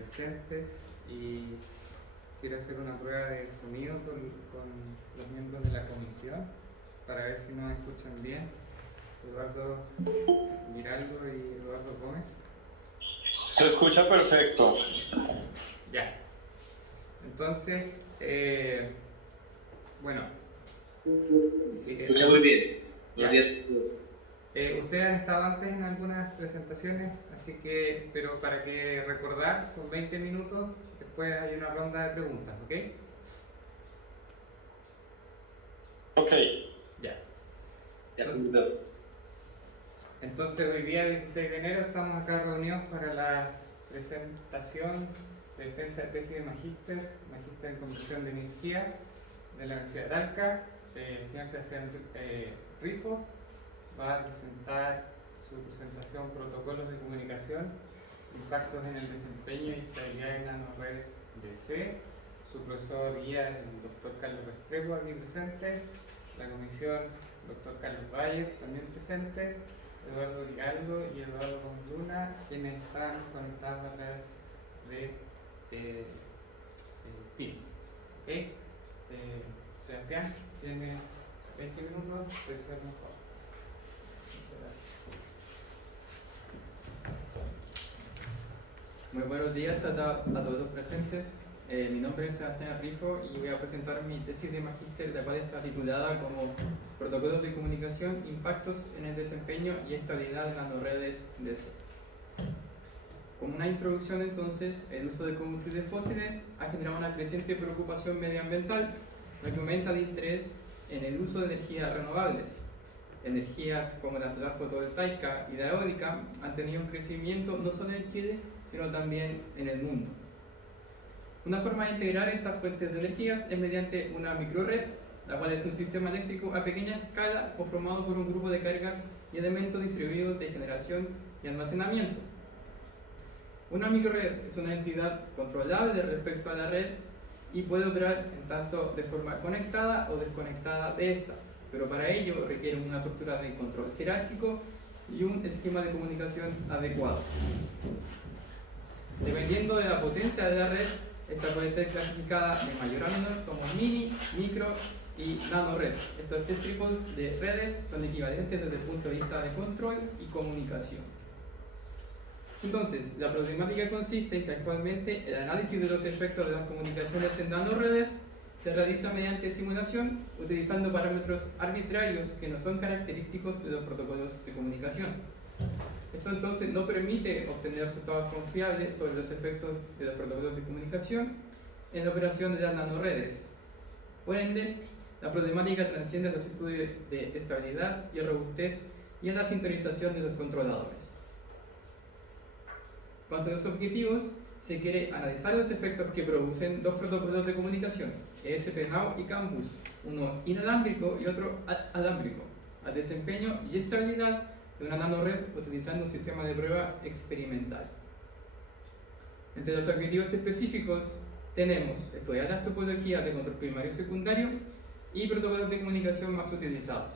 presentes y quiero hacer una prueba de sonido con los miembros de la comisión para ver si nos escuchan bien. Eduardo Giraldo y Eduardo Gómez. Se escucha perfecto. Ya. Entonces, bueno. Se escucha muy bien. Ya. Buenos días. Ustedes han estado antes en algunas presentaciones, así que, pero para que recordar, son 20 minutos, después hay una ronda de preguntas, ¿ok? Ok. Ya. Ya, Entonces hoy día 16 de enero estamos acá reunidos para la presentación de defensa de tesis de magíster en conversión de energía de la Universidad de Talca. El señor Sebastián Rifo va a presentar su presentación Protocolos de comunicación, impactos en el desempeño y estabilidad de nanoredes DC. Su profesor guía es el doctor Carlos Restrepo, aquí presente. La comisión, doctor Carlos Bayer, también presente. Eduardo Giraldo y Eduardo Luna, quienes están conectados a través de Teams. ¿Okay? Sebastián, tienes 20 minutos, puede ser mejor. Muchas gracias. Muy buenos días a todos los presentes. Mi nombre es Sebastián Rifo y voy a presentar mi tesis de magíster, la cual está titulada como Protocolos de comunicación, impactos en el desempeño y estabilidad de nanoredes DC. Como una introducción, entonces, el uso de combustibles fósiles ha generado una creciente preocupación medioambiental, lo que aumenta el interés en el uso de energías renovables. Energías como la solar fotovoltaica y la eólica han tenido un crecimiento no solo en Chile, sino también en el mundo. Una forma de integrar estas fuentes de energías es mediante una microred, la cual es un sistema eléctrico a pequeña escala conformado por un grupo de cargas y elementos distribuidos de generación y almacenamiento. Una microred es una entidad controlable respecto a la red y puede operar en tanto de forma conectada o desconectada de esta, pero para ello requiere una estructura de control jerárquico y un esquema de comunicación adecuado. Dependiendo de la potencia de la red, esta puede ser clasificada de mayor a menor como mini, micro y nano red. Estos tres tipos de redes son equivalentes desde el punto de vista de control y comunicación. Entonces, la problemática consiste en que actualmente el análisis de los efectos de las comunicaciones en nanoredes se realiza mediante simulación utilizando parámetros arbitrarios que no son característicos de los protocolos de comunicación. Esto entonces no permite obtener resultados confiables sobre los efectos de los protocolos de comunicación en la operación de las nanoredes. Por ende, la problemática trasciende los estudios de estabilidad y robustez y en la sintonización de los controladores. Cuanto a los objetivos, se quiere analizar los efectos que producen dos protocolos de comunicación, ESP-NAO y CAN-bus, uno inalámbrico y otro alámbrico, al desempeño y estabilidad de una nanored utilizando un sistema de prueba experimental. Entre los objetivos específicos tenemos estudiar las topologías de control primario y secundario y protocolos de comunicación más utilizados.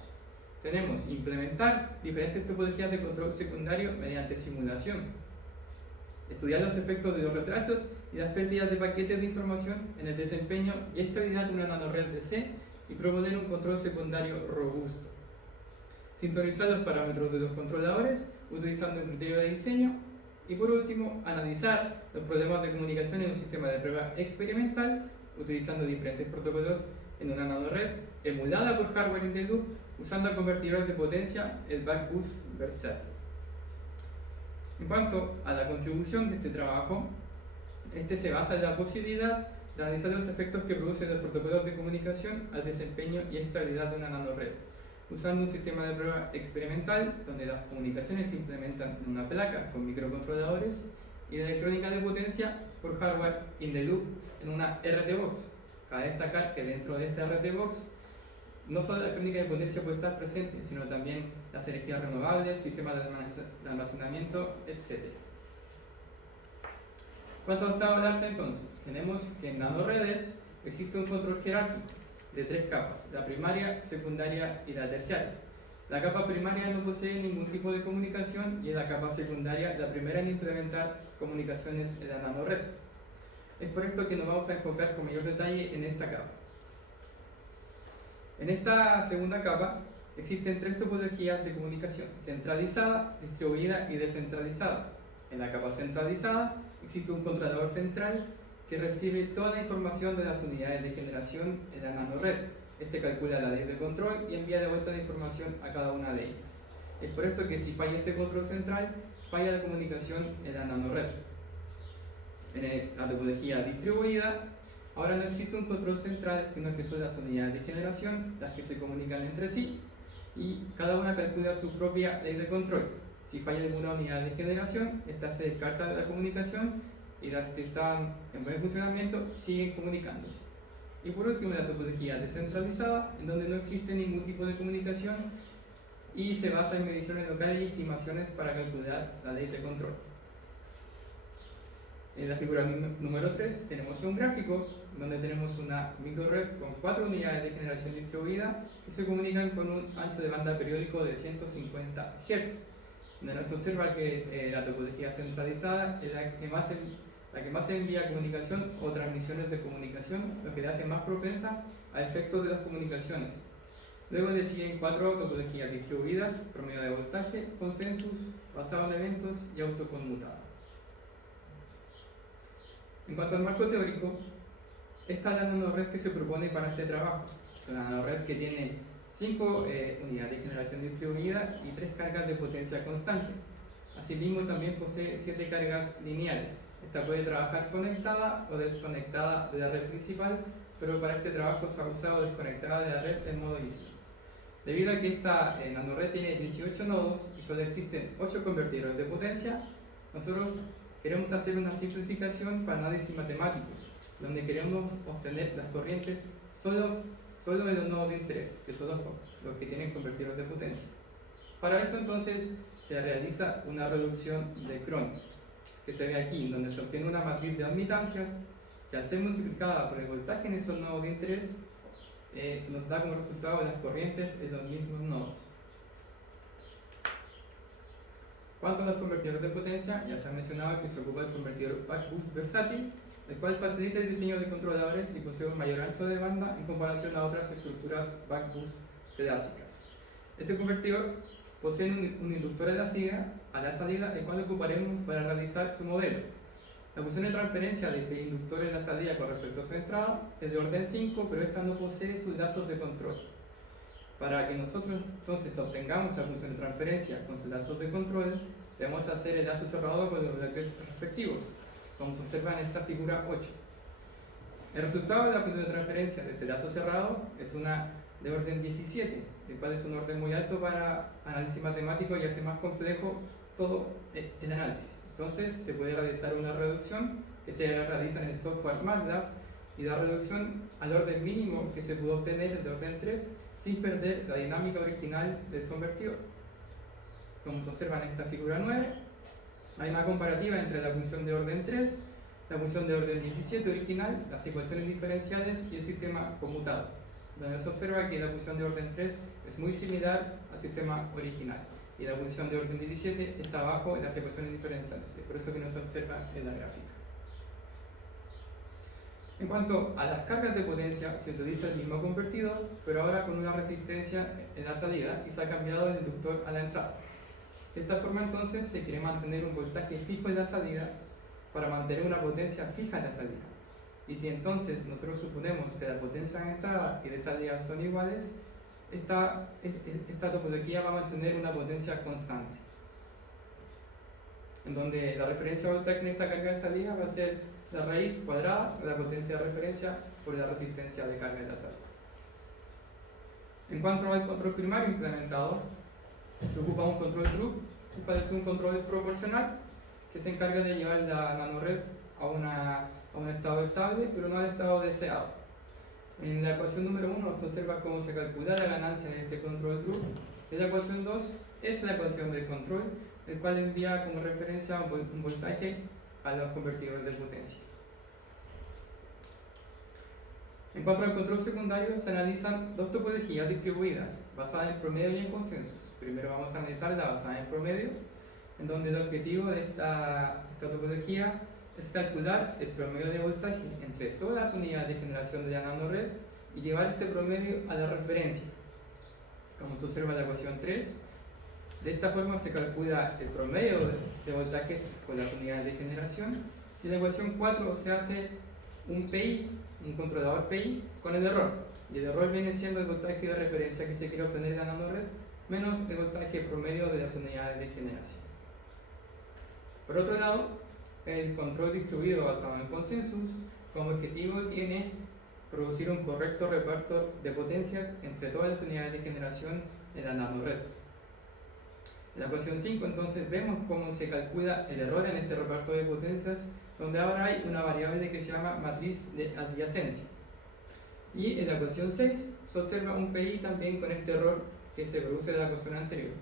Tenemos implementar diferentes topologías de control secundario mediante simulación, estudiar los efectos de los retrasos y las pérdidas de paquetes de información en el desempeño y estabilidad de una nanored DC y proponer un control secundario robusto. Sintonizar los parámetros de los controladores utilizando un criterio de diseño y por último, analizar los problemas de comunicación en un sistema de prueba experimental utilizando diferentes protocolos en una nanored emulada por hardware in the loop usando el convertidor de potencia, el Buck-boost versátil. En cuanto a la contribución de este trabajo, este se basa en la posibilidad de analizar los efectos que producen los protocolos de comunicación al desempeño y estabilidad de una nanored, usando un sistema de prueba experimental donde las comunicaciones se implementan en una placa con microcontroladores y la electrónica de potencia por hardware in the loop en una RT-Box. Cabe destacar que dentro de esta RT-Box no solo la electrónica de potencia puede estar presente, sino también las energías renovables, sistemas de almacenamiento, etc. ¿Cuánto estado del arte entonces? Tenemos que en nanoredes existe un control jerárquico de tres capas, la primaria, secundaria y la terciaria. La capa primaria no posee ningún tipo de comunicación y en la capa secundaria la primera en implementar comunicaciones en la nanored. Es por esto que nos vamos a enfocar con mayor detalle en esta capa. En esta segunda capa existen tres topologías de comunicación: centralizada, distribuida y descentralizada. En la capa centralizada existe un controlador central que recibe toda la información de las unidades de generación en la nanored. Este calcula la ley de control y envía de vuelta la información a cada una de ellas. Es por esto que si falla este control central, falla la comunicación en la nanored. En la topología distribuida, ahora no existe un control central, sino que son las unidades de generación las que se comunican entre sí y cada una calcula su propia ley de control. Si falla alguna unidad de generación, esta se descarta de la comunicación y las que están en buen funcionamiento siguen comunicándose. Y por último, la topología descentralizada, en donde no existe ningún tipo de comunicación y se basa en mediciones locales y estimaciones para calcular la ley de control. En la figura número 3 tenemos un gráfico donde tenemos una microred con 4 unidades de generación distribuida que se comunican con un ancho de banda periódico de 150 Hz. Donde se observa que la topología centralizada es la que más envía comunicación o transmisiones de comunicación, lo que le hace más propensa a efectos de las comunicaciones. Luego le siguen 4 topologías distribuidas: promedio de voltaje, consensus, basado en eventos y autoconmutada. En cuanto al marco teórico, esta es la nanored que se propone para este trabajo. Es una nanored que tiene 5 unidades de generación distribuida y 3 cargas de potencia constante. Asimismo, también posee 7 cargas lineales. Esta puede trabajar conectada o desconectada de la red principal, pero para este trabajo se ha usado desconectada de la red en modo easy. Debido a que esta nanored tiene 18 nodos y solo existen 8 convertidores de potencia, nosotros queremos hacer una simplificación para análisis matemáticos, donde queremos obtener las corrientes solo de los nodos de interés, que son los que tienen convertidores de potencia. Para esto entonces se realiza una reducción de Cron, que se ve aquí, donde se obtiene una matriz de admitancias que al ser multiplicada por el voltaje en esos nodos de interés nos da como resultado las corrientes en los mismos nodos. Cuanto a los convertidores de potencia, ya se ha mencionado que se ocupa el convertidor Buck-Boost versátil, el cual facilita el diseño de controladores y posee un mayor ancho de banda en comparación a otras estructuras Buck-Boost clásicas. Este convertidor posee un inductor a la salida, el cual ocuparemos para realizar su modelo. La función de transferencia de este inductor en la salida con respecto a su entrada es de orden 5, pero esta no posee sus lazos de control. Para que nosotros entonces obtengamos la función de transferencia con sus lazos de control, debemos hacer el lazo cerrado con los bloques respectivos, como se observa en esta figura 8. El resultado de la función de transferencia de este lazo cerrado es una de orden 17, el cual es un orden muy alto para análisis matemático y hace más complejo todo el análisis. Entonces se puede realizar una reducción que se realiza en el software MATLAB y la reducción al orden mínimo que se pudo obtener de orden 3 sin perder la dinámica original del convertidor. Como se observa en esta figura 9, hay una comparativa entre la función de orden 3, la función de orden 17 original, las ecuaciones diferenciales y el sistema conmutado, donde se observa que la función de orden 3 es muy similar al sistema original y la función de orden 17 está abajo en las ecuaciones diferenciales, es por eso que no se observa en la gráfica. En cuanto a las cargas de potencia, se utiliza el mismo convertidor, pero ahora con una resistencia en la salida y se ha cambiado el inductor a la entrada. De esta forma entonces se quiere mantener un voltaje fijo en la salida para mantener una potencia fija en la salida. Y si entonces nosotros suponemos que la potencia de entrada y de salida son iguales, esta topología va a mantener una potencia constante, en donde la referencia de voltaje en esta carga de salida va a ser la raíz cuadrada de la potencia de referencia por la resistencia de carga de la salida. En cuanto al control primario implementado, se ocupa un control group, que parece un control proporcional que se encarga de llevar la nanored a un estado estable, pero no al estado deseado. En la ecuación número 1 se observa cómo se calcula la ganancia en este control group. En la ecuación 2 es la ecuación del control, el cual envía como referencia un voltaje a los convertidores de potencia. En cuanto al control secundario, se analizan dos topologías distribuidas, basadas en promedio y en consensos. Primero vamos a analizar la basada en promedio, en donde el objetivo de esta esta topología es calcular el promedio de voltaje entre todas las unidades de generación de la nanored y llevar este promedio a la referencia. Como se observa en la ecuación 3, de esta forma se calcula el promedio de voltajes con las unidades de generación, y en la ecuación 4 se hace un PI, un controlador PI, con el error. Y el error viene siendo el voltaje de referencia que se quiere obtener de la nanored menos el voltaje promedio de las unidades de generación. Por otro lado, el control distribuido basado en consensus como objetivo tiene producir un correcto reparto de potencias entre todas las unidades de generación de la nanored. En la ecuación 5 entonces vemos cómo se calcula el error en este reparto de potencias, donde ahora hay una variable que se llama matriz de adyacencia. Y en la ecuación 6 se observa un PI también con este error que se produce de la ecuación anterior.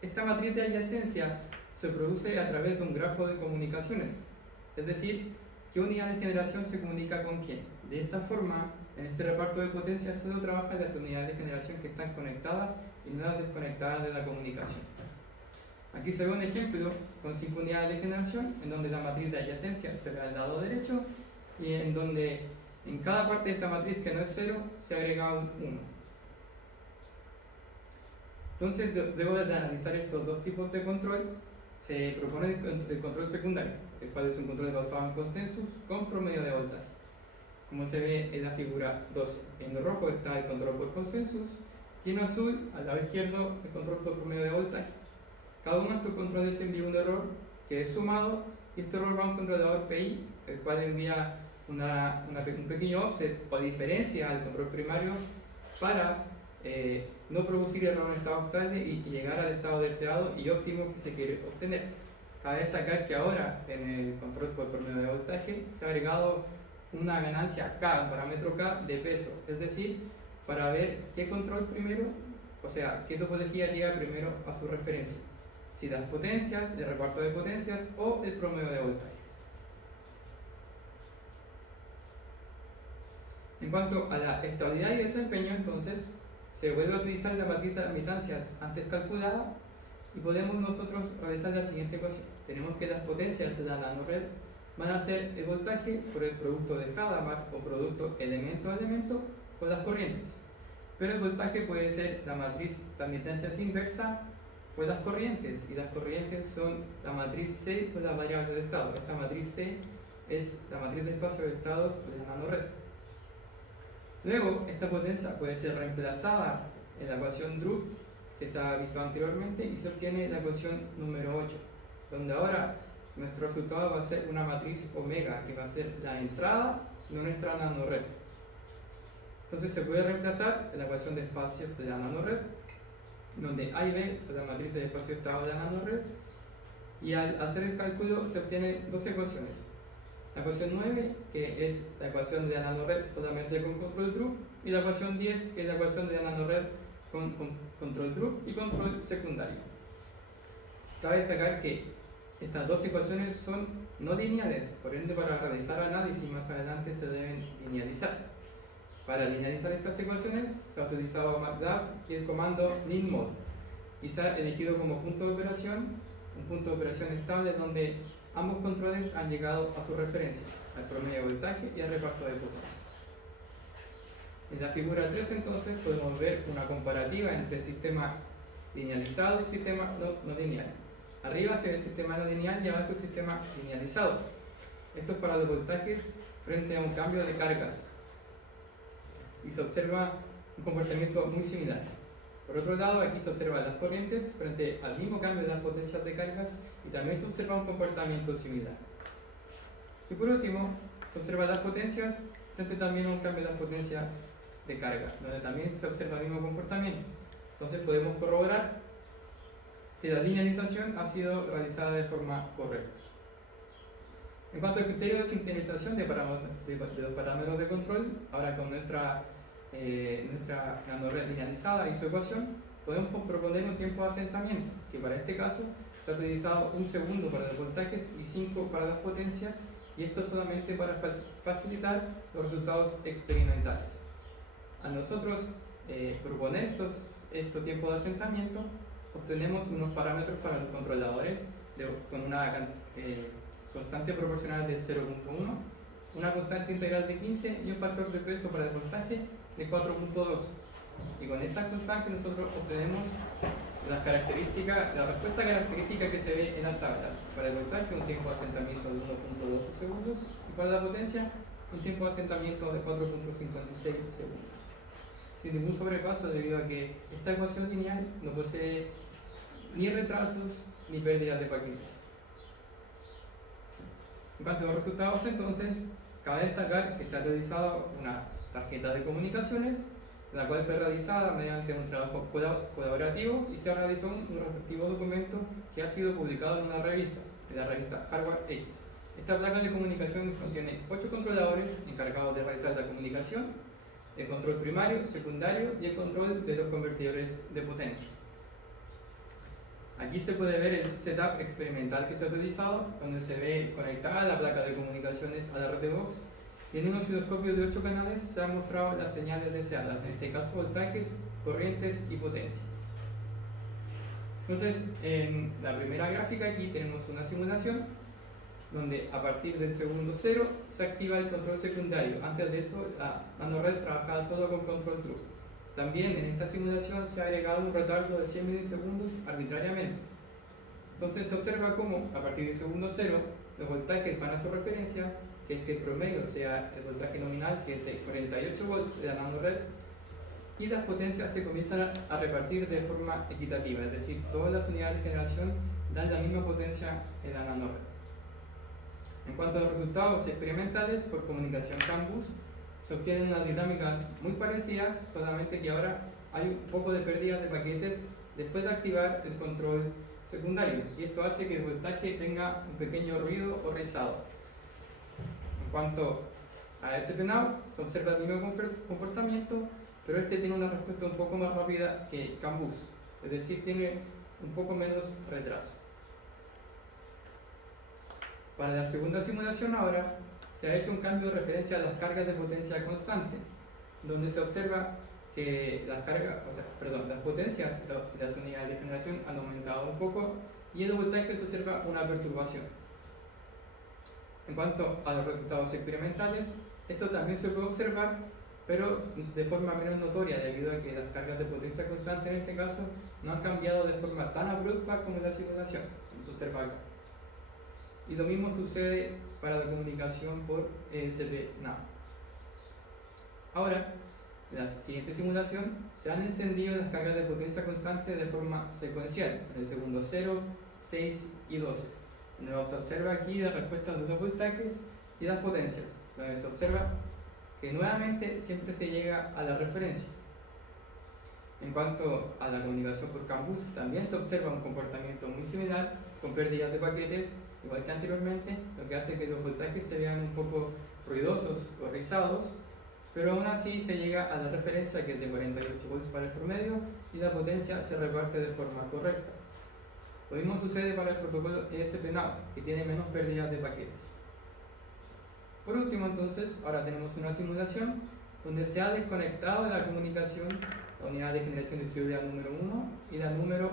Esta matriz de adyacencia se produce a través de un grafo de comunicaciones, es decir, qué unidad de generación se comunica con quién. De esta forma, en este reparto de potencias solo trabajan las unidades de generación que están conectadas y no las desconectadas de la comunicación. Aquí se ve un ejemplo con 5 unidades de generación, en donde la matriz de adyacencia se ve al lado derecho y en donde en cada parte de esta matriz que no es 0 se agrega un 1. Entonces, luego de analizar estos dos tipos de control, se propone el control secundario, el cual es un control basado en consensus con promedio de voltaje. Como se ve en la figura 12, en rojo está el control por consensus y en azul, al lado izquierdo, el control por promedio de voltaje. Cada uno de estos controles envía un error que es sumado y este error va a un controlador PI, el cual envía un pequeño offset o diferencia al control primario para no producir error en estado estable y llegar al estado deseado y óptimo que se quiere obtener. Cabe destacar que ahora en el control por promedio de voltaje se ha agregado una ganancia K, un parámetro K de peso, es decir, para ver qué control primero, o sea, qué topología llega primero a su referencia, si las potencias, el reparto de potencias o el promedio de voltajes. En cuanto a la estabilidad y desempeño, entonces, se vuelve a utilizar la matriz de admitancias antes calculada y podemos nosotros realizar la siguiente ecuación. Tenemos que las potencias de la nanored van a ser el voltaje por el producto de Hadamard o producto elemento a elemento con las corrientes. Pero el voltaje puede ser la matriz de admitancias inversa por las corrientes, y las corrientes son la matriz C por la variable de estado. Esta matriz C es la matriz de espacio de estados de la nanored. Luego, esta potencia puede ser reemplazada en la ecuación Drude que se ha visto anteriormente y se obtiene la ecuación número 8, donde ahora nuestro resultado va a ser una matriz omega, que va a ser la entrada de nuestra nanored. Entonces se puede reemplazar en la ecuación de espacios de la nanored, donde A y B son las matrices de espacio de estado de la nanored, y al hacer el cálculo se obtienen dos ecuaciones. La ecuación 9, que es la ecuación de la nanored solamente con control Drude, y la ecuación 10, que es la ecuación de la nanored con control Drude y control secundario. Cabe destacar que estas dos ecuaciones son no lineales, por ende para realizar análisis más adelante se deben linealizar. Para linealizar estas ecuaciones se ha utilizado MATLAB y el comando linmod, y se ha elegido como punto de operación un punto de operación estable donde ambos controles han llegado a sus referencias, al promedio de voltaje y al reparto de potencias. En la figura 3 entonces podemos ver una comparativa entre el sistema linealizado y el sistema no lineal. Arriba se ve el sistema no lineal y abajo el sistema linealizado. Esto es para los voltajes frente a un cambio de cargas. Y se observa un comportamiento muy similar. Por otro lado, aquí se observan las corrientes frente al mismo cambio de las potencias de cargas y también se observa un comportamiento similar. Y por último, se observan las potencias frente también a un cambio de las potencias de carga, donde también se observa el mismo comportamiento. Entonces podemos corroborar que la linealización ha sido realizada de forma correcta. En cuanto al criterio de sintetización de los parámetros de control, ahora con nuestra nanored linealizada y su ecuación, podemos proponer un tiempo de asentamiento, que para este caso se ha utilizado 1 segundo para los voltajes y 5 para las potencias, y esto solamente para facilitar los resultados experimentales. Al nosotros proponer estos tiempos de asentamiento, obtenemos unos parámetros para los controladores con una constante proporcional de 0.1, una constante integral de 15 y un factor de peso para el voltaje de 4.2. Y con estas constantes nosotros obtenemos las características, la respuesta característica que se ve en las tablas. Para el voltaje, un tiempo de asentamiento de 1.12 segundos, y para la potencia, un tiempo de asentamiento de 4.56 segundos. Sin ningún sobrepaso, debido a que esta ecuación lineal no posee ni retrasos ni pérdidas de paquetes. En cuanto a los resultados, entonces, cabe destacar que se ha realizado una tarjeta de comunicaciones, la cual fue realizada mediante un trabajo colaborativo y se realizó un respectivo documento que ha sido publicado en una revista, de la revista Hardware X. Esta placa de comunicación contiene 8 controladores encargados de realizar la comunicación, el control primario, secundario y el control de los convertidores de potencia. Aquí se puede ver el setup experimental que se ha utilizado, donde se ve conectada la placa de comunicaciones a la red de Vox, y en un osciloscopio de 8 canales se han mostrado las señales deseadas, en este caso voltajes, corrientes y potencias. Entonces, en la primera gráfica aquí tenemos una simulación donde a partir del segundo 0 se activa el control secundario. Antes de eso, la nanored trabajaba solo con control true. También en esta simulación se ha agregado un retardo de 100 milisegundos arbitrariamente. Entonces se observa cómo a partir del segundo 0 los voltajes van a su referencia, que es que el promedio sea el voltaje nominal, que es de 48 volts de la nanored, y las potencias se comienzan a repartir de forma equitativa, es decir, todas las unidades de generación dan la misma potencia en la nanored. En cuanto a los resultados experimentales por comunicación CAN-bus, se obtienen unas dinámicas muy parecidas, solamente que ahora hay un poco de pérdida de paquetes después de activar el control secundario, y esto hace que el voltaje tenga un pequeño ruido o rizado. En cuanto a SP-Now, se observa el mismo comportamiento, pero este tiene una respuesta un poco más rápida que CAN-bus, es decir, tiene un poco menos retraso. Para la segunda simulación ahora, se ha hecho un cambio de referencia a las cargas de potencia constante, donde se observa que las potencias de las unidades de generación han aumentado un poco y en el voltaje se observa una perturbación. En cuanto a los resultados experimentales, esto también se puede observar, pero de forma menos notoria, debido a que las cargas de potencia constante en este caso no han cambiado de forma tan abrupta como en la simulación, como se observa acá. Y lo mismo sucede para la comunicación por SP-Now. Ahora, en la siguiente simulación, se han encendido las cargas de potencia constante de forma secuencial, en el segundo 0, 6 y 12. Donde se observa aquí la respuesta de los voltajes y las potencias, donde se observa que nuevamente siempre se llega a la referencia. En cuanto a la comunicación por CAN-bus, también se observa un comportamiento muy similar, con pérdidas de paquetes, igual que anteriormente, lo que hace que los voltajes se vean un poco ruidosos o rizados, pero aún así se llega a la referencia, que es de 48 volts para el promedio, y la potencia se reparte de forma correcta. Lo mismo sucede para el protocolo SP-Now, que tiene menos pérdidas de paquetes. Por último, entonces, ahora tenemos una simulación donde se ha desconectado de la comunicación la unidad de generación distribuida número 1 y la número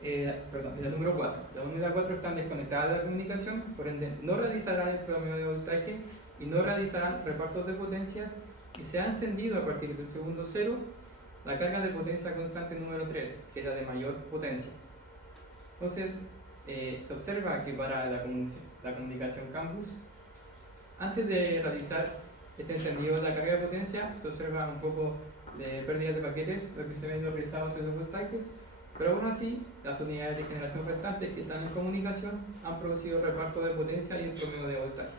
4. La 1 y la 4 están desconectadas de la comunicación, por ende no realizarán el promedio de voltaje y no realizarán repartos de potencias, y se ha encendido a partir del segundo 0 la carga de potencia constante número 3, que es la de mayor potencia. Entonces, se observa que para la comunicación CAN-bus, antes de realizar este encendido de la carga de potencia, se observa un poco de pérdida de paquetes, lo que se ven los rizados en los voltajes, pero aún así, las unidades de generación restantes que están en comunicación han producido reparto de potencia y el promedio de voltaje.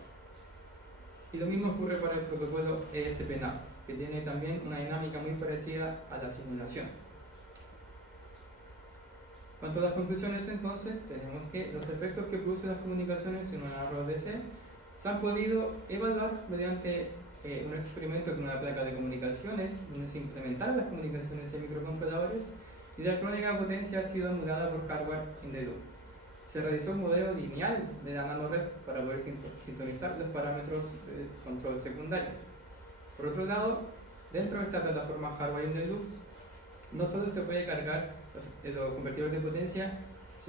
Y lo mismo ocurre para el protocolo SP-Now, que tiene también una dinámica muy parecida a la simulación. Cuanto a las conclusiones, entonces, tenemos que los efectos que producen las comunicaciones en una RODC se han podido evaluar mediante un experimento con una placa de comunicaciones, donde se implementaron las comunicaciones en microcontroladores y la electrónica de potencia ha sido anulada por hardware in the loop. Se realizó un modelo lineal de la nanored para poder sintonizar los parámetros del control secundario. Por otro lado, dentro de esta plataforma hardware in the loop, no solo se puede cargar los convertidores de potencia,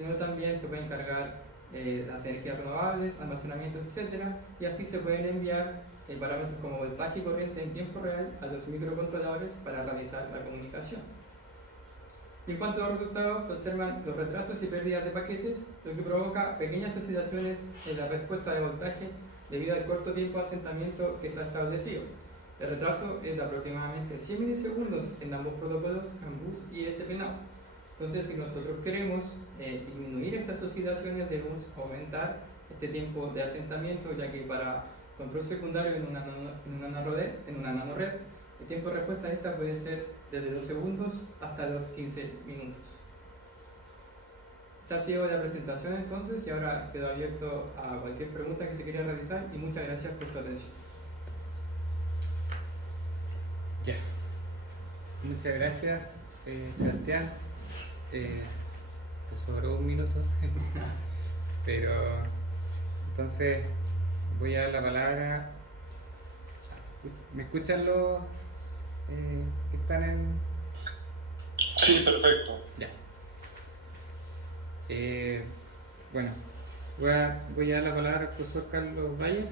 sino también se pueden cargar las energías renovables, almacenamiento, etcétera, y así se pueden enviar parámetros como voltaje y corriente en tiempo real a los microcontroladores para realizar la comunicación. En cuanto a los resultados, se observan los retrasos y pérdidas de paquetes, lo que provoca pequeñas oscilaciones en la respuesta de voltaje debido al corto tiempo de asentamiento que se ha establecido. El retraso es de aproximadamente 100 milisegundos en ambos protocolos CAN-bus y ESP-NOW. Entonces, si nosotros queremos disminuir estas oscilaciones, debemos aumentar este tiempo de asentamiento, ya que para control secundario en una nanored, el tiempo de respuesta a esta puede ser desde 2 segundos hasta los 15 minutos. Esta ha sido la presentación entonces, y ahora quedo abierto a cualquier pregunta que se quiera realizar, y muchas gracias por su atención. Ya. Muchas gracias, Sebastián. Te sobró un minuto. Pero entonces voy a dar la palabra. ¿Me escuchan los que están en...? Sí, perfecto. Ya. Bueno, voy a dar la palabra al profesor Carlos Valle.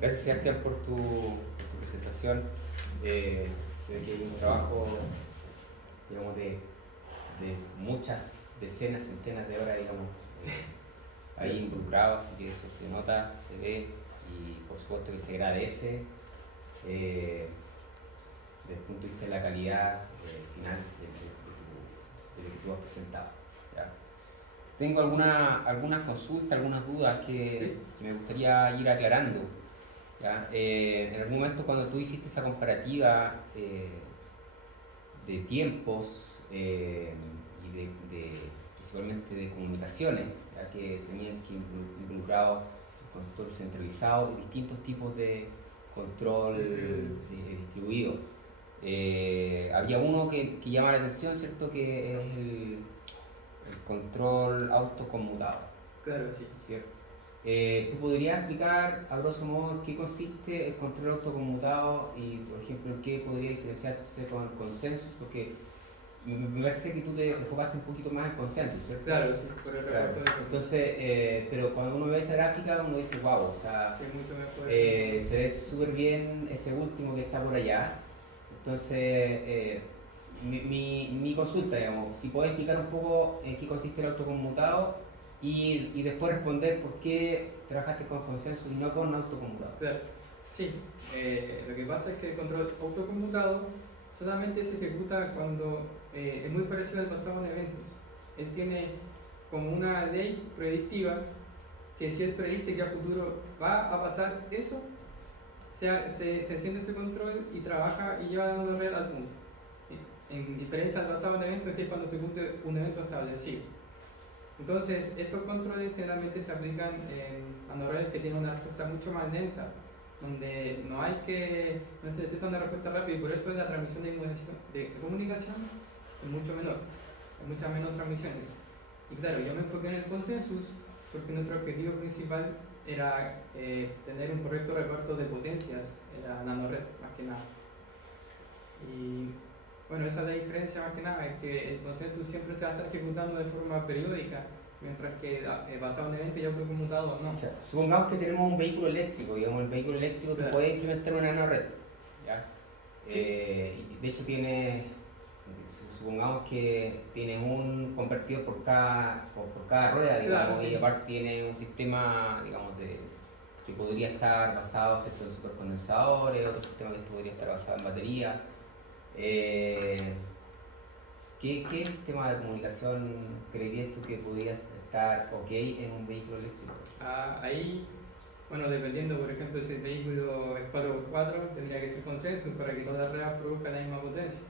Gracias, Sebastián, por tu presentación. Se ve que hay un trabajo, digamos, de muchas decenas, centenas de horas, digamos, ahí involucrados, así que eso se nota, se ve y por supuesto que se agradece desde el punto de vista de la calidad final de lo que tú has presentado. ¿Ya? Tengo algunas consultas, algunas dudas que me gustaría ir aclarando. ¿Ya? En algún momento cuando tú hiciste esa comparativa de tiempos y principalmente de comunicaciones, ¿ya? Que tenían que involucrado control centralizado y distintos tipos de control distribuido. Había uno que llama la atención, ¿cierto? Que es el control autoconmutado. Claro, sí. ¿Cierto? ¿Tú podrías explicar a grosso modo en qué consiste el control autoconmutado y, por ejemplo, en qué podría diferenciarse con consensus? Porque me parece que tú te enfocaste un poquito más en consensus, ¿cierto? Claro, sí, por el reparto de Entonces, pero cuando uno ve esa gráfica, uno dice, wow, o sea, sí, mucho mejor. se ve súper bien ese último que está por allá. Entonces, mi consulta, digamos, si puedes explicar un poco en qué consiste el autoconmutado y después responder por qué trabajaste con consensus y no con autoconmutado. Claro, sí. Lo que pasa es que el control autoconmutado solamente se ejecuta cuando es muy parecido al basado en eventos. Él tiene como una ley predictiva que si él predice que a futuro va a pasar eso, se enciende ese control y trabaja y lleva la nanored al punto. En diferencia al basado en eventos, que es cuando se cumple un evento establecido. Entonces, estos controles generalmente se aplican en nanoredes que tienen una respuesta mucho más lenta, donde no se necesita una respuesta rápida, y por eso la transmisión de comunicación es mucho menor, hay muchas menos transmisiones. Y claro, yo me enfoqué en el consensus porque nuestro objetivo principal era tener un correcto reparto de potencias en la nanored, más que nada. Y bueno, esa es la diferencia más que nada, es que el consensus siempre se va a estar ejecutando de forma periódica, mientras que basado en evento y autoconmutado no. O sea, supongamos que tenemos un vehículo eléctrico, digamos, el vehículo eléctrico te puede implementar una nanored, ¿ya? Sí. Y de hecho supongamos que tienes un convertidor por cada rueda, digamos, Claro, sí. y aparte tiene un sistema, digamos, que podría estar basado, ¿cierto?, en supercondensadores, otro sistema que podría estar basado en batería. ¿Qué sistema de comunicación creerías tú que podría estar ok en un vehículo eléctrico? Ahí, bueno, dependiendo, por ejemplo, si el vehículo es 4x4, tendría que ser consensus para que todas las ruedas produzcan la misma potencia.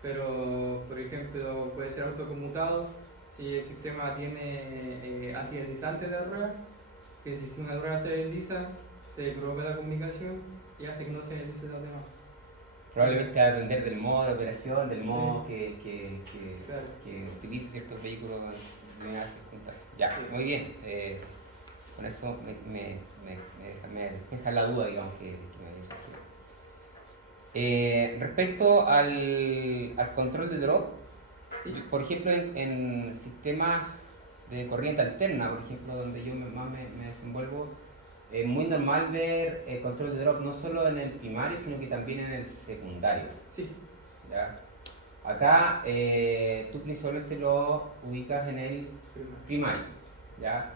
Pero, por ejemplo, puede ser autoconmutado si el sistema tiene antideslizantes de la rueda, que si una rueda se desliza, se provoca la comunicación y hace que no se deslicen los demás. Probablemente va a depender del modo de operación, del modo Sí. Claro. que utilice ciertos vehículos en determinadas circunstancias. Ya, Sí. muy bien. Con eso me deja la duda, digamos, que me había surgido. Respecto al control de drop, Sí. Por ejemplo, en sistemas de corriente alterna, por ejemplo, donde yo más me desenvuelvo, es muy normal ver control de drop no solo en el primario, sino que también en el secundario. Sí. ¿Ya? Acá tú principalmente lo ubicas en el primario. ¿Ya?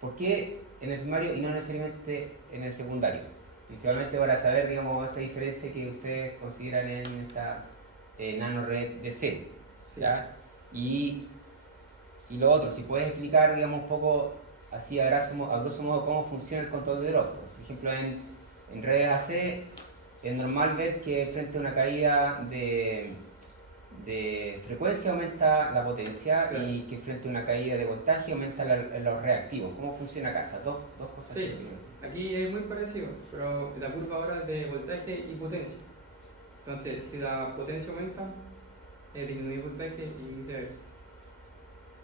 ¿Por qué en el primario y no necesariamente en el secundario? Principalmente para saber, digamos, esa diferencia que ustedes consideran en esta nanored DC. ¿Ya? Y lo otro, si puedes explicar, digamos, un poco así a grosso modo cómo funciona el control de drop. Por ejemplo, en redes AC es normal ver que frente a una caída de frecuencia aumenta la potencia, Claro. y que frente a una caída de voltaje aumenta los reactivos. ¿Cómo funciona acá? Esas dos cosas. Sí, aquí es muy parecido, pero la curva ahora es de voltaje y potencia. Entonces, si la potencia aumenta, disminuye voltaje y viceversa.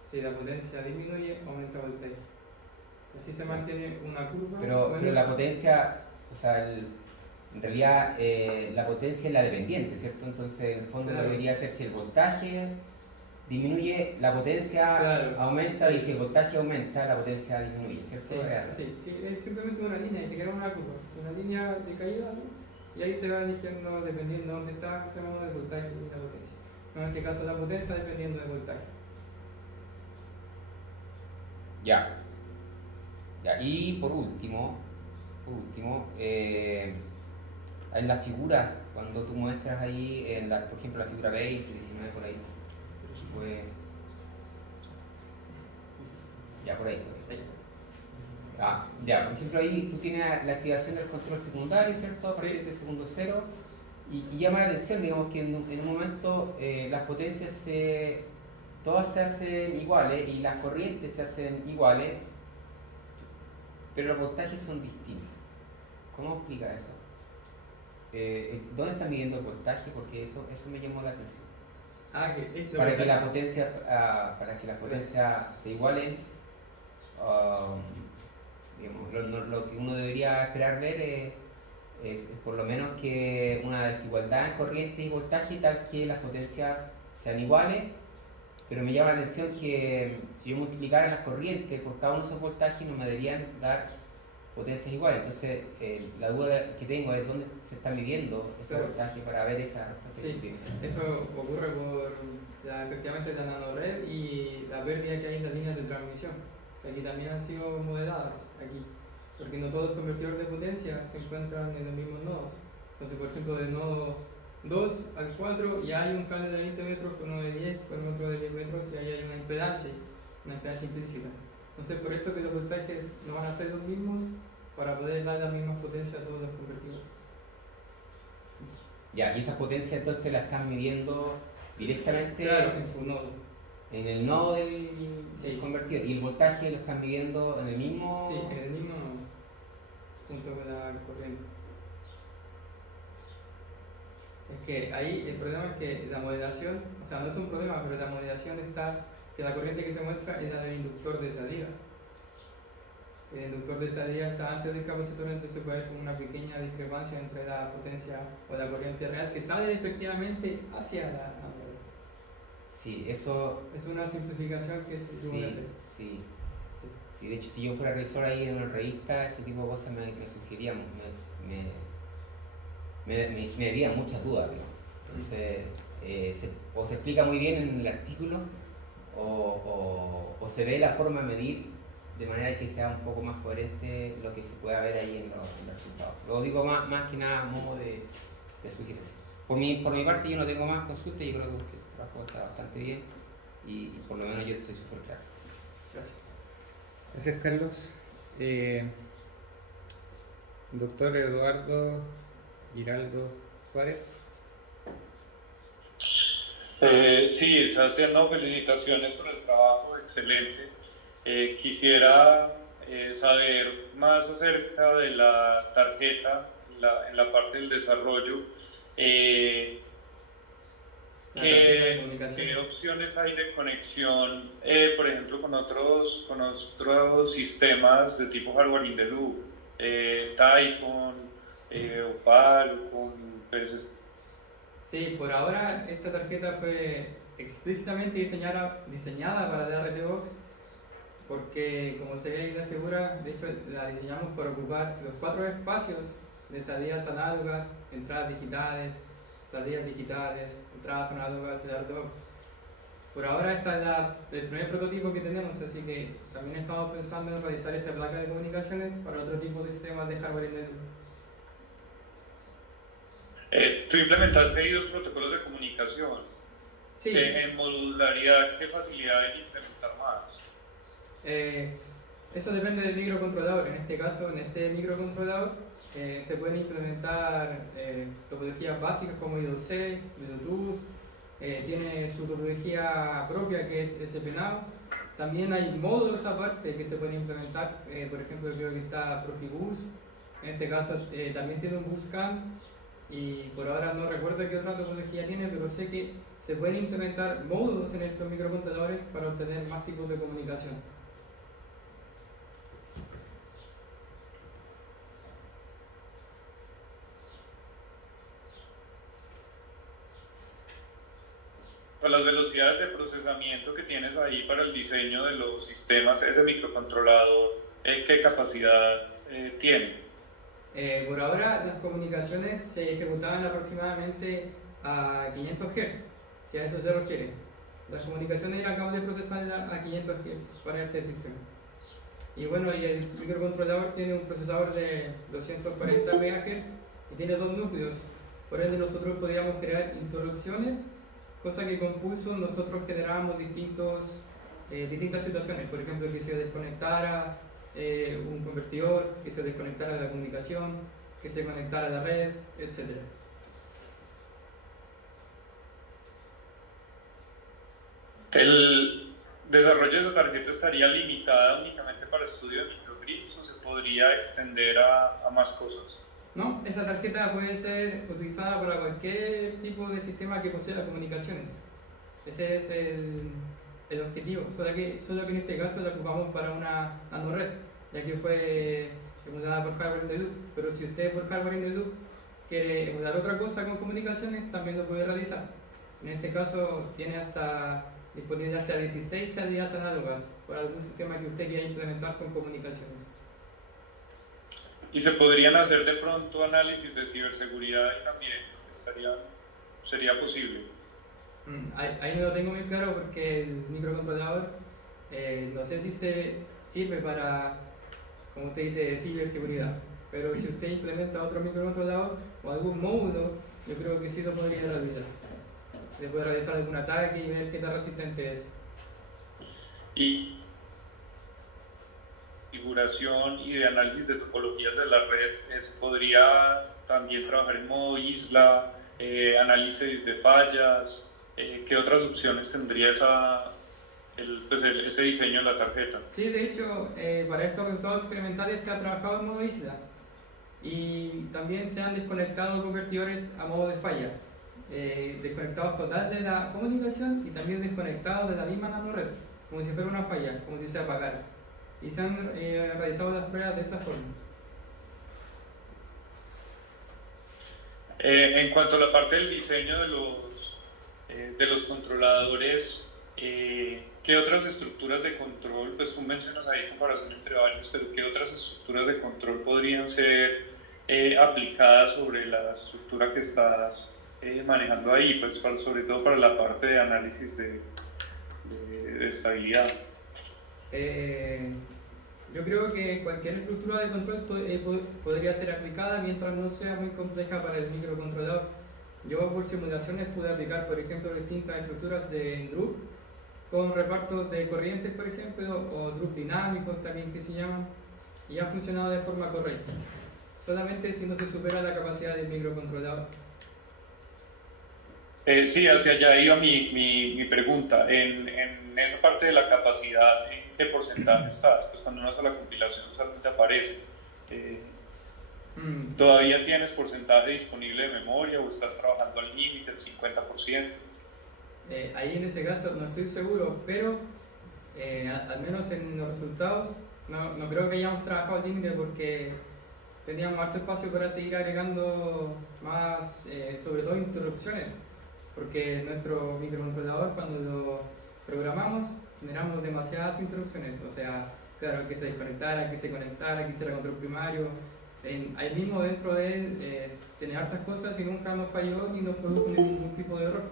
Si la potencia disminuye, aumenta voltaje. Así se mantiene una curva. Pero la potencia, o sea, en realidad la potencia es la dependiente, ¿cierto? Entonces, en el fondo Claro. debería ser si el voltaje disminuye, la potencia Claro. aumenta, Sí. y si el voltaje aumenta, la potencia disminuye, ¿cierto? Sí, Es así. sí, es simplemente una línea, ni siquiera una curva, es una línea de caída, ¿no? Y ahí se va eligiendo dependiendo de dónde está, se llama el voltaje y la potencia. No, en este caso la potencia dependiendo del voltaje. Ya. Y por último, en las figuras, cuando tú muestras ahí, por ejemplo, la figura 20, 19, por ahí, pues, ya por ahí. Ya, por ejemplo, ahí tú tienes la activación del control secundario, ¿cierto? A partir de segundo cero, y llama la atención, digamos, que en un momento las potencias todas se hacen iguales y las corrientes se hacen iguales, pero los voltajes son distintos. ¿Cómo explica eso? ¿Dónde están midiendo el voltaje? Porque eso me llamó la atención. Para que las potencias se igualen, digamos, lo que uno debería esperar ver es por lo menos que una desigualdad en corriente y voltaje, tal que las potencias sean iguales. Pero me llama la atención que si yo multiplicara las corrientes por cada uno de esos voltajes, no me deberían dar potencias iguales. Entonces, la duda que tengo es dónde se está midiendo ese voltaje para ver esa respuesta. Sí, eso ocurre por efectivamente la nanored y la pérdida que hay en las líneas de transmisión, que aquí también han sido modeladas, aquí, porque no todos los convertidores de potencia se encuentran en los mismos nodos. Entonces, por ejemplo, del nodo 2 al 4 ya hay un cable de 20 metros con uno de 10, con otro de 10 metros, y ahí hay una impedancia implícita. Entonces, por esto que los voltajes no van a ser los mismos para poder dar la misma potencia a todos los convertidores. Ya, y esas potencias entonces las están midiendo directamente en su nodo. En el nodo del convertidor. ¿Y el voltaje lo están midiendo en el mismo? Sí, en el mismo nodo, junto con la corriente. Es que ahí el problema es que la modelación, o sea, no es un problema, pero la modelación está que la corriente que se muestra es la del inductor de salida. El inductor de salida está antes del capacitor, entonces puede haber como una pequeña discrepancia entre la potencia o la corriente real que sale efectivamente hacia la nanored. Sí, eso es una simplificación que se puede hacer. Sí, de hecho, si yo fuera revisor ahí en una revista, ese tipo de cosas me sugerían, me generarían muchas dudas, digamos. Entonces, o se explica muy bien en el artículo, o se ve la forma de medir de manera que sea un poco más coherente lo que se pueda ver ahí en los resultados. Lo digo más que nada a modo de sugerencia. Por mi parte, yo no tengo más consultas, yo creo que el trabajo está bastante bien y por lo menos yo estoy súper claro. Gracias. Gracias, Carlos. Doctor Eduardo Giraldo Suárez. Sí, Sebastián, no, felicitaciones por el trabajo, excelente. Quisiera saber más acerca de la tarjeta en la parte del desarrollo. ¿Qué opciones hay de conexión, por ejemplo, con otros sistemas de tipo hardware in the loop? Typhon, Opal, con PSS. Sí, por ahora esta tarjeta fue explícitamente diseñada para DRT-Box porque, como se ve ahí en la figura, de hecho la diseñamos para ocupar los 4 espacios de salidas análogas, entradas digitales, salidas digitales, entradas análogas de DRT-Box. Por ahora esta es el primer prototipo que tenemos, así que también estamos pensando en realizar esta placa de comunicaciones para otro tipo de sistemas de hardware en el... Tú implementaste ahí 2 protocolos de comunicación. Sí. En modularidad, ¿qué facilidad hay de implementar más? Eso depende del microcontrolador. En este caso, en este microcontrolador, se pueden implementar topologías básicas como I2C, Bluetooth, tiene su topología propia que es SPNAV. También hay módulos aparte que se pueden implementar, por ejemplo creo que está Profibus, en este caso también tiene un BusCAN y por ahora no recuerdo qué otra topología tiene, pero sé que se pueden implementar módulos en estos microcontroladores para obtener más tipos de comunicación. Las velocidades de procesamiento que tienes ahí para el diseño de los sistemas, ese microcontrolador, ¿qué capacidad tiene? Por ahora las comunicaciones se ejecutaban aproximadamente a 500 Hz, si a eso se refiere. Las comunicaciones eran capaces de procesarlas a 500 Hz para este sistema. Y bueno, y el microcontrolador tiene un procesador de 240 MHz y tiene 2 núcleos. Por ende nosotros podríamos crear interrupciones, cosa que con pulso nosotros generábamos distintas situaciones. Por ejemplo, que se desconectara un convertidor, que se desconectara la comunicación, que se conectara a la red, etc. ¿El desarrollo de esa tarjeta estaría limitada únicamente para estudio de microgrids o se podría extender a más cosas? No, esa tarjeta puede ser utilizada para cualquier tipo de sistema que posea comunicaciones. Ese es el objetivo, solo que en este caso la ocupamos para una nanored, ya que fue emulada por hardware in the loop. Pero si usted por hardware in the loop quiere emular otra cosa con comunicaciones, también lo puede realizar. En este caso tiene disponible hasta 16 salidas análogas para algún sistema que usted quiera implementar con comunicaciones. ¿Y se podrían hacer de pronto análisis de ciberseguridad y también sería posible? Ahí no lo tengo muy claro porque el microcontrolador no sé si se sirve para, como usted dice, ciberseguridad. Pero si usted implementa otro microcontrolador o algún módulo, yo creo que sí lo podría realizar. Se puede realizar algún ataque y ver qué tan resistente es. Y configuración y de análisis de topologías de la red, ¿se podría también trabajar en modo isla, análisis de fallas? ¿Qué otras opciones tendría ese diseño en la tarjeta? Sí, de hecho, para estos resultados experimentales se ha trabajado en modo isla y también se han desconectado convertidores a modo de falla, desconectados total de la comunicación y también desconectados de la misma nanored, como si fuera una falla, como si se apagara. Y se han realizado las pruebas de esa forma. En cuanto a la parte del diseño de los controladores, ¿qué otras estructuras de control, pues tú mencionas ahí comparación entre varios, pero qué otras estructuras de control podrían ser aplicadas sobre la estructura que estás manejando ahí, pues sobre todo para la parte de análisis de estabilidad? Yo creo que cualquier estructura de control podría ser aplicada mientras no sea muy compleja para el microcontrolador. Yo por simulaciones pude aplicar, por ejemplo, distintas estructuras de drup con repartos de corrientes, por ejemplo, o drup dinámicos también que se llaman, y han funcionado de forma correcta, solamente si no se supera la capacidad del microcontrolador. Sí, hacia allá iba mi pregunta. En esa parte de la capacidad, ¿en qué porcentaje estás? Pues cuando uno hace la compilación solamente aparece. ¿Todavía tienes porcentaje disponible de memoria o estás trabajando al límite, el 50%? Ahí en ese caso no estoy seguro, pero al menos en los resultados no creo que hayamos trabajado al límite porque teníamos harto espacio para seguir agregando más, sobre todo interrupciones, porque nuestro microcontrolador, cuando lo programamos, generamos demasiadas interrupciones, o sea, claro, que se desconectara, que se conectara, que hiciera control primario. Ahí mismo dentro de él tiene hartas cosas y nunca nos falló ni nos produjo ningún tipo de error.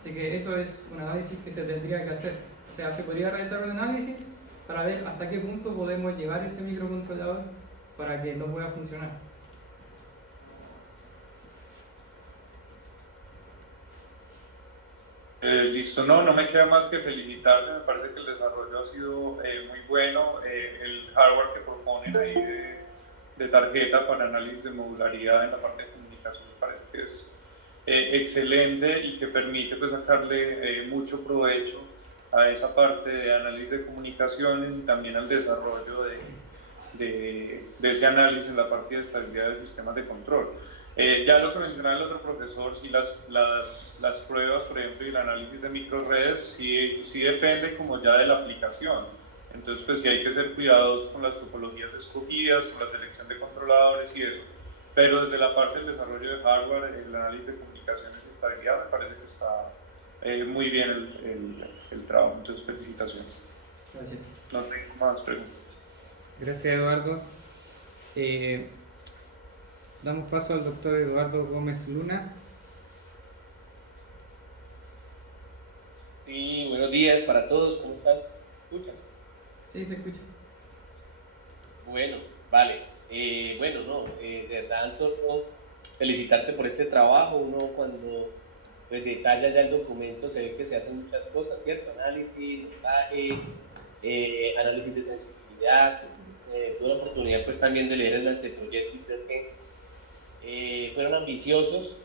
Así que eso es un análisis que se tendría que hacer. O sea, se podría realizar un análisis para ver hasta qué punto podemos llevar ese microcontrolador para que no pueda funcionar. Listo, no me queda más que felicitarle, me parece que el desarrollo ha sido muy bueno, el hardware que proponen ahí de tarjeta para análisis de modularidad en la parte de comunicación me parece que es excelente y que permite pues sacarle mucho provecho a esa parte de análisis de comunicaciones y también al desarrollo de ese análisis en la parte de estabilidad de sistemas de control. Ya lo que mencionaba el otro profesor, si las pruebas, por ejemplo, y el análisis de microredes, sí depende como ya de la aplicación. Entonces, pues sí hay que ser cuidadosos con las topologías escogidas, con la selección de controladores y eso. Pero desde la parte del desarrollo de hardware, el análisis de comunicaciones y estabilidad, me parece que está muy bien el trabajo. Entonces, felicitaciones. Gracias. No tengo más preguntas. Gracias, Eduardo. Damos paso al doctor Eduardo Gómez Luna. Sí, buenos días para todos, ¿cómo están? ¿Me escuchan? Sí, se escucha. Bueno, vale. Bueno, no, de verdad, Antonio, felicitarte por este trabajo. Uno cuando pues detalla ya el documento se ve que se hacen muchas cosas, ¿cierto? Análisis, montaje, análisis de sensibilidad. Tuve la oportunidad pues también de leer el anteproyecto y creo que fueron ambiciosos,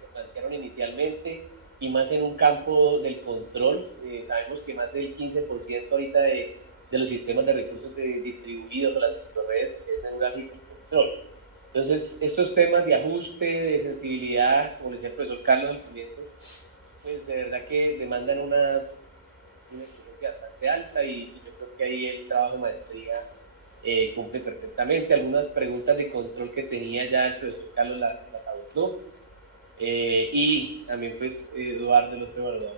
se plantearon inicialmente, y más en un campo del control. Sabemos que más del 15% ahorita de los sistemas de recursos distribuidos o las microredes es neurálgico y control. Entonces, estos temas de ajuste, de sensibilidad, como decía el profesor Carlos al comienzo, pues de verdad que demandan una exigencia bastante alta y yo creo que ahí el trabajo de maestría cumple perfectamente. Algunas preguntas de control que tenía ya el profesor Carlos las abordó. Y también pues Eduardo, el otro evaluador,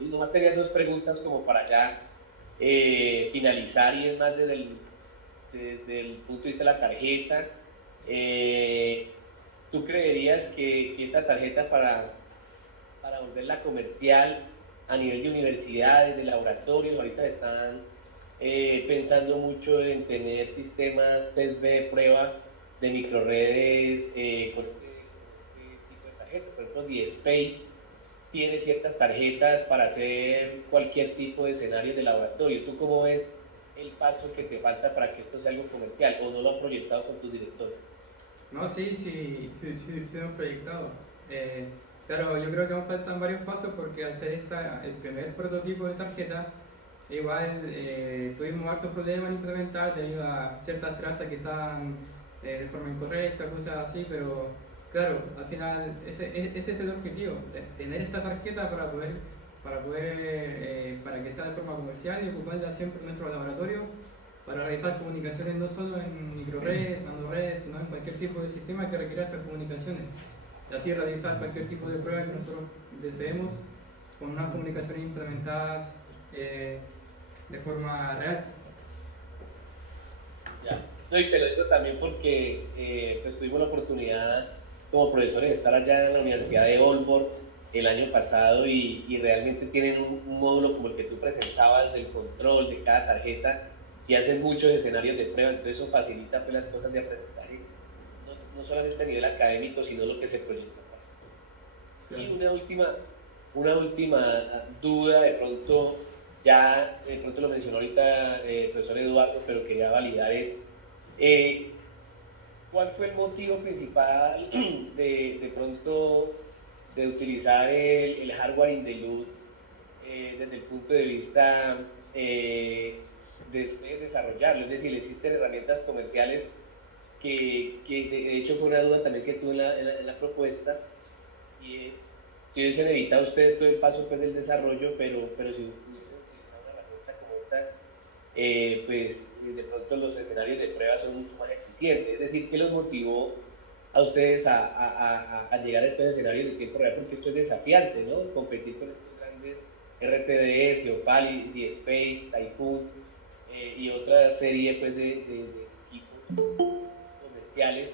y nomás tenía dos preguntas como para ya finalizar, y es más desde el punto de vista de la tarjeta. ¿Tú creerías que esta tarjeta para volverla comercial a nivel de universidades, de laboratorios, ahorita están pensando mucho en tener sistemas test de prueba de microredes con este tipo de tarjetas? Por ejemplo, The Space tiene ciertas tarjetas para hacer cualquier tipo de escenario de laboratorio. ¿Tú cómo ves el paso que te falta para que esto sea algo comercial, o no lo han proyectado con tus directores? No, sí lo hemos proyectado. Claro, yo creo que aún faltan varios pasos porque al ser el primer prototipo de tarjeta, igual tuvimos hartos problemas en implementar debido a ciertas trazas que estaban de forma incorrecta, cosas así, pero claro, al final ese es el objetivo, tener esta tarjeta para que sea de forma comercial y ocuparla siempre en nuestro laboratorio para realizar comunicaciones no solo en microredes, nanoredes, sino en cualquier tipo de sistema que requiera estas comunicaciones. Y así realizar cualquier tipo de prueba que nosotros deseemos con unas comunicaciones implementadas de forma real. Ya. No, y te lo digo también porque pues tuvimos la oportunidad como profesores de estar allá en la Universidad de Aalborg el año pasado, y realmente tienen un módulo como el que tú presentabas del control de cada tarjeta, y hacen muchos escenarios de prueba. Entonces eso facilita pues las cosas de aprendizaje, no solamente a nivel académico, sino lo que se proyecta. Claro. Y una última duda, de pronto lo mencionó ahorita el profesor Eduardo, pero quería validar ¿cuál fue el motivo principal de pronto de utilizar el hardware in the loop desde el punto de vista de desarrollarlo? Es decir, existen herramientas comerciales que de hecho fue una duda también que tuve en la propuesta, y es si hubiesen evitado ustedes todo el paso pues, del desarrollo, pero si hubiesen utilizado una herramienta como esta, pues de pronto los escenarios de prueba son mucho más eficientes. Es decir, ¿qué los motivó a ustedes a llegar a estos escenarios de tiempo real? Porque esto es desafiante, ¿no? Competir con estos grandes RTDS, Opal, Space, Typhoon y otra serie pues, de equipos comerciales.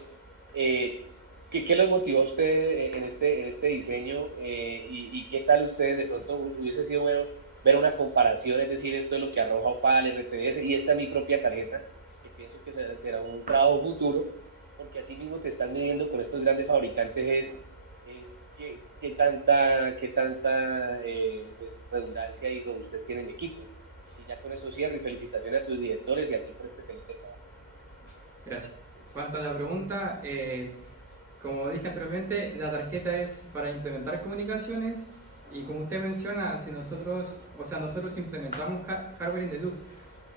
¿Qué los motivó a ustedes en este diseño y qué tal ustedes de pronto hubiese sido bueno ver una comparación, es decir, esto es lo que arroja Opal, RTDS y esta es mi propia tarjeta, que pienso que será un trabajo futuro, porque así mismo te están midiendo con estos grandes fabricantes qué tanta pues, redundancia y robustez tienen de equipo. Y ya con eso cierro y felicitaciones a tus directores y a ti por este excelente trabajo. Gracias. Cuanto a la pregunta, como dije anteriormente, la tarjeta es para implementar comunicaciones y como usted menciona, si nosotros implementamos hardware in the loop,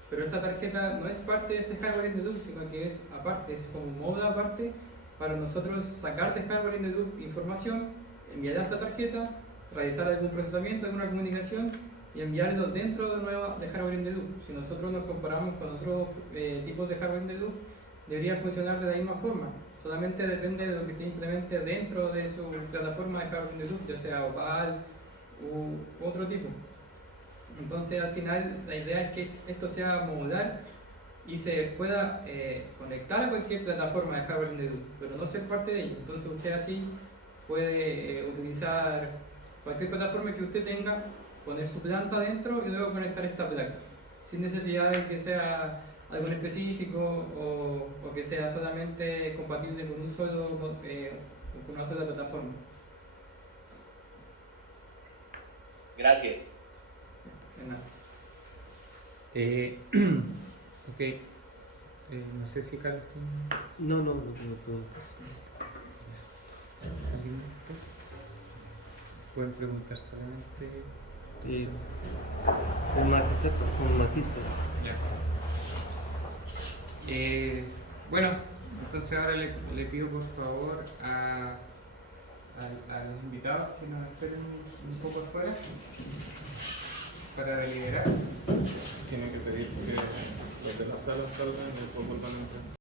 pero esta tarjeta no es parte de ese hardware in the loop, sino que es aparte, es como un módulo aparte para nosotros sacar de hardware in the loop información, enviar a esta tarjeta, realizar algún procesamiento, alguna comunicación y enviarlo dentro de nuevo de hardware in the loop. Si nosotros nos comparamos con otros tipos de hardware in the loop, debería funcionar de la misma forma. Solamente depende de lo que te implemente dentro de su plataforma de hardware in the loop, ya sea Opal u otro tipo. Entonces al final la idea es que esto sea modular y se pueda conectar a cualquier plataforma de hardware in the loop, pero no ser parte de ella. Entonces usted así puede utilizar cualquier plataforma que usted tenga, poner su planta dentro y luego conectar esta placa, sin necesidad de que sea algo en específico o que sea solamente compatible con con una sola plataforma. Gracias. Ok. No sé si Carlos tiene... No tengo preguntas. ¿Alguien más? Pueden preguntar solamente... Un magíster. Ya. Bueno, entonces ahora le pido por favor a los invitados que nos esperen un poco afuera para deliberar. Tiene que pedir que los de la sala salgan y después vuelvan a entrar.